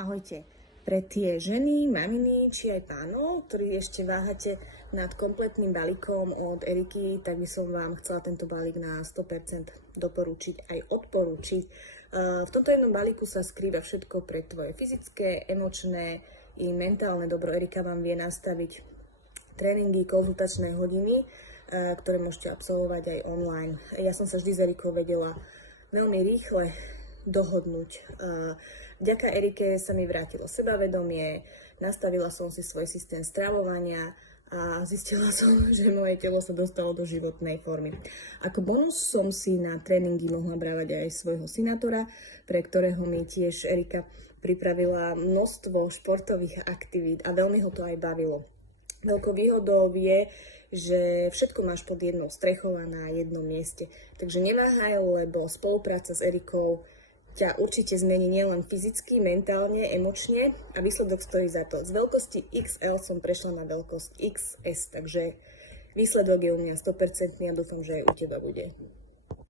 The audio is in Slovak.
Ahojte. Pre tie ženy, maminy, či aj pánov, ktorí ešte váhate nad kompletným balíkom od Eriky, tak by som vám chcela tento balík na 100% doporučiť aj odporúčiť. V tomto jednom balíku sa skrýva všetko pre tvoje fyzické, emočné i mentálne dobro. Erika vám vie nastaviť tréningy, konzultačné hodiny, ktoré môžete absolvovať aj online. Ja som sa vždy s Erikou vedela veľmi rýchle dohodnúť. Vďaka Erike sa mi vrátilo sebavedomie, nastavila som si svoj systém stravovania a zistila som, že moje telo sa dostalo do životnej formy. Ako bonus som si na tréningy mohla brávať aj svojho synátora, pre ktorého mi tiež Erika pripravila množstvo športových aktivít a veľmi ho to aj bavilo. Veľkou výhodou je, že všetko máš pod jednou strechou a na jednom mieste. Takže neváhaj, lebo spolupráca s Erikou ťa určite zmení nielen fyzicky, mentálne, emočne a výsledok stojí za to. Z veľkosti XL som prešla na veľkosť XS, takže výsledok je u mňa 100% a dúfam, že aj u teba bude.